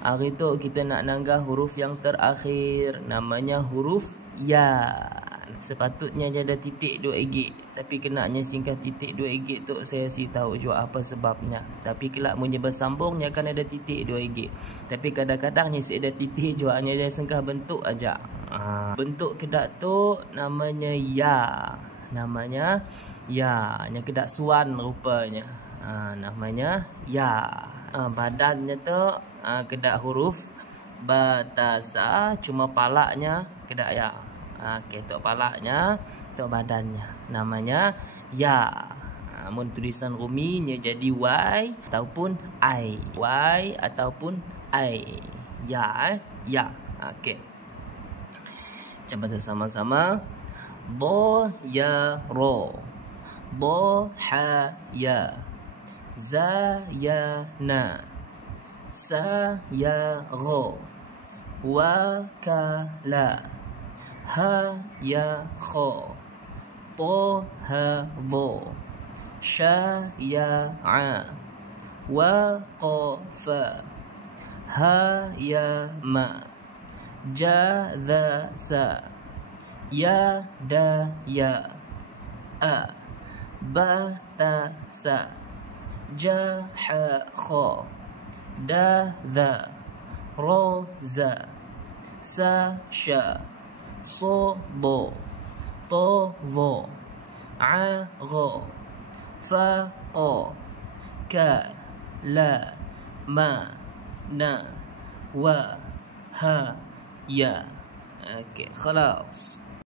Hari tu kita nak nanggah huruf yang terakhir, namanya huruf ya. Sepatutnya dia ada titik 2 gig, tapi kenanya singkat titik 2 gig tu saya tahu juga apa sebabnya. Tapi kelak munye bersambungnya kan ada titik 2 gig. Tapi kadang-kadangnya saya ada titik juga, hanya dia sengkah bentuk aja. Bentuk kedak tu namanya ya. Namanya ya, hanya kedak suan rupanya. Namanya ya. Badannya tu kedak huruf batasa, cuma palaknya kedak ya. Okey, tok palaknya, tok badannya. Namanya ya. Mun tulisan Rumi nya jadi Y ataupun I. Y ataupun I. Ya, ya. Okey. Coba sama-sama. Bo ya ro. Bo ha ya. Za ya na. Sa ya ro. Wa ka la. Ha ya kho. To ha vo. Sha ya a. Wa qa fa. Ha ya ma. Ja dha sa. Ya da ya. A. Ba ta sa. Ja ha kho. Da dha. Ro za. Sa sha. So bo. To vo. A go. Fa ko. Ka la. Ma na. Wa ha ya. Okey, khalas.